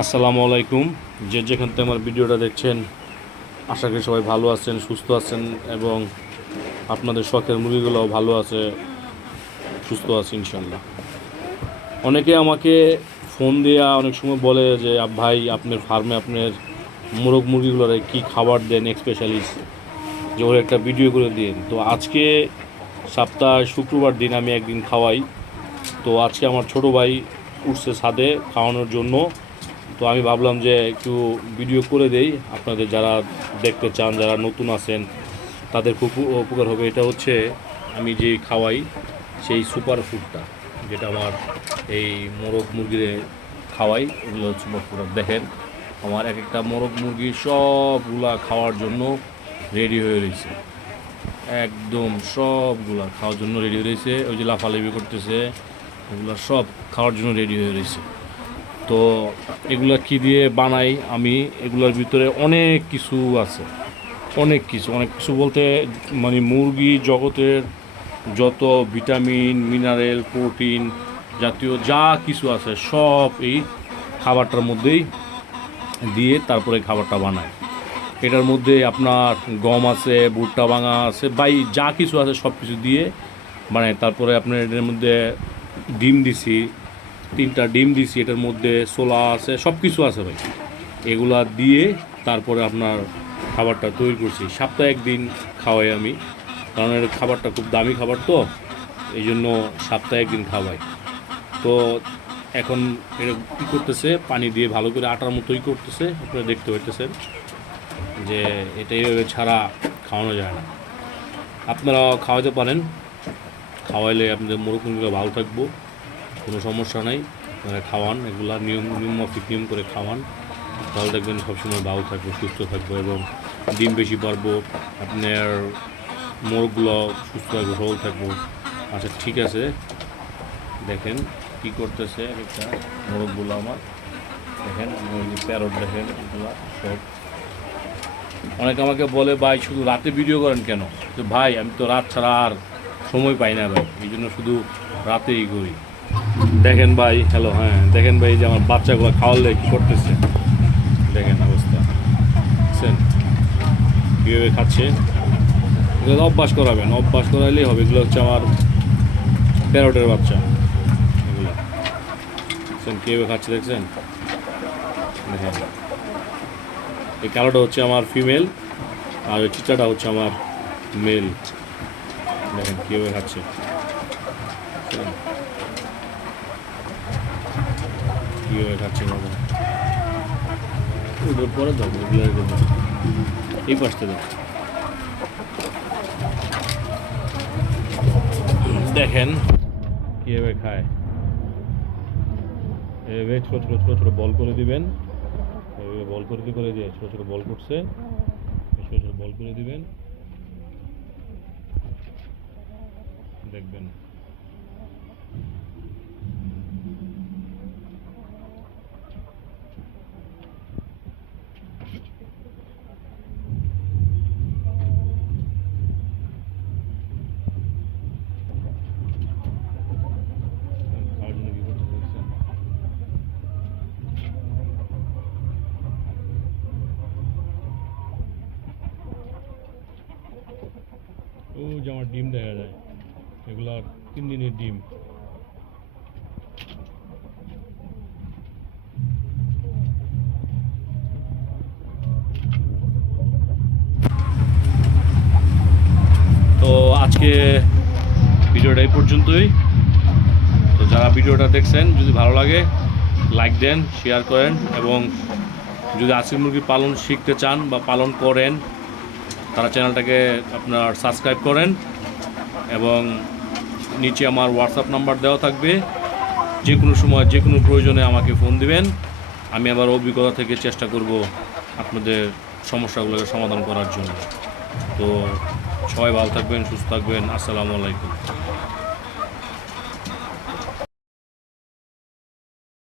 আসসালামু আলাইকুম। যেখান থেকে আমার ভিডিওটা দেখছেন, আশা করি সবাই ভালো আছেন, সুস্থ আছেন এবং আপনাদের শখের মুরগিগুলোও ভালো আছে, সুস্থ আছে ইনশাল্লাহ। অনেকে আমাকে ফোন দিয়ে অনেক সময় বলে যে ভাই, আপনার ফার্মে আপনার মোরগ মুরগিগুলোর কী খাবার দেন, স্পেশালিস্ট যে ওর একটা ভিডিও করে দিন। তো আজকে সপ্তাহে শুক্রবার দিন আমি একদিন খাওয়াই। তো আজকে আমার ছোটো ভাই উঠছে ছাদে খাওয়ানোর জন্য। তো আমি ভাবলাম যে একটু ভিডিও করে দেই, আপনাদের যারা দেখতে চান, যারা নতুন আছেন তাদের খুব উপকার হবে। এটা হচ্ছে আমি যে খাওয়াই সেই সুপার ফুডটা, যেটা আমার এই মোরগ মুরগির খাওয়াই, এগুলো হচ্ছে সুপার ফুড। দেখেন আমার এক একটা মোরগ মুরগি সবগুলা খাওয়ার জন্য রেডি হয়ে রয়েছে, একদম সবগুলা খাওয়ার জন্য রেডি হয়ে রয়েছে। ওই যে লাফালাফি করতেছে, এগুলো সব খাওয়ার জন্য রেডি হয়ে রয়েছে। তো এগুলো কী দিয়ে বানাই আমি, এগুলোর ভিতরে অনেক কিছু আছে, অনেক কিছু বলতে মানে মুরগি জগতের যত ভিটামিন, মিনারেল, প্রোটিন জাতীয় যা কিছু আছে সব এই খাবারটার মধ্যেই দিয়ে তারপরে খাবারটা বানায়। এটার মধ্যে আপনার গম আছে, ভুট্টা ভাঙা আছে, যা কিছু আছে সব কিছু দিয়ে বানায়। তারপরে আপনার এটার মধ্যে ডিম দিছি, 3টা ডিম দিছি, এটার মধ্যে ছোলা আছে, সব কিছু আছে ভাই। এগুলা দিয়ে তারপরে আপনার খাবারটা তৈরি করছি। সপ্তাহে একদিন খাওয়াই আমি, কারণ এর খাবারটা খুব দামি খাবার, তো এই জন্য সপ্তাহে একদিন খাওয়াই। তো এখন এটা কী করতেছে, পানি দিয়ে ভালো করে আটার মতোই করতেছে, আপনারা দেখতে পাইতেছেন যে এটা এইভাবে ছাড়া খাওয়ানো যায় না। আপনারাও খাওয়াতে পারেন, খাওয়াইলে আপনাদের মোরগ মুরগিগুলো ভালো থাকবো, কোনো সমস্যা নাই। আপনারা খাওয়ান, এগুলা নিয়মমাফিক নিয়ম করে খাওয়ান, তাহলে দেখবেন সবসময় ভালো থাকবো, সুস্থ থাকবো এবং ডিম বেশি পারবো, আপনার মোরগগুলো সুস্থ থাকবো, সবল থাকবো। আচ্ছা ঠিক আছে, দেখেন কী করতেছে একটা মোরগগুলো আমার, দেখেন প্যারট, দেখেন এগুলো সব। অনেকে আমাকে বলে ভাই শুধু রাতে ভিডিও করেন কেন? তো ভাই আমি তো রাত ছাড়া আর সময় পাই না ভাই, এই জন্য শুধু রাতেই করি। দেখেন ভাই, হ্যালো, হ্যাঁ দেখেন ভাই যে আমার বাচ্চাগুলো খাওয়ালে কী করতেছে, দেখেন অবস্থা, বুঝছেন কীভাবে খাচ্ছে। এগুলো অভ্যাস করাবেন, অভ্যাস করাইলেই হবে। এগুলো হচ্ছে আমার প্যারটের বাচ্চা, এগুলো দেখছেন কীভাবে খাচ্ছে, দেখছেন। দেখেন এই কালোটা হচ্ছে আমার ফিমেল, আর ওই চিচাটা হচ্ছে আমার মেল। দেখেন কীভাবে খাচ্ছে, কীভাবে খাচ্ছে বাবা। ওদের পরে দাও, এই পাশটা দাও। দেখেন কীভাবে খায়, এভাবে ছোটো ছোটো ছোটো ছোটো বল করে দিবেন, এভাবে বল করে দিয়ে ছোটো ছোটো বল করছে, ছোটো ছোটো বল করে দিবেন, দেখবেন। ও যে আমার ডিম দেখা যায়, এগুলো 3 দিনের ডিম। তো আজকে ভিডিওটা এই পর্যন্তই। তো যারা ভিডিওটা দেখছেন, যদি ভালো লাগে লাইক দেন, শেয়ার করেন এবং যদি আশি মুরগি পালন শিখতে চান বা পালন করেন, তারা চ্যানেলটাকে আপনার সাবস্ক্রাইব করেন এবং নিচে আমার হোয়াটসঅ্যাপ নাম্বার দেওয়া থাকবে। যে কোনো সময় যে কোনো প্রয়োজনে আমাকে ফোন দিবেন, আমি আবার অভিজ্ঞতা থেকে চেষ্টা করব আপনাদের সমস্যাগুলোকে সমাধান করার জন্য। তো সবাই ভালো থাকবেন, সুস্থ থাকবেন। আসসালামু আলাইকুম।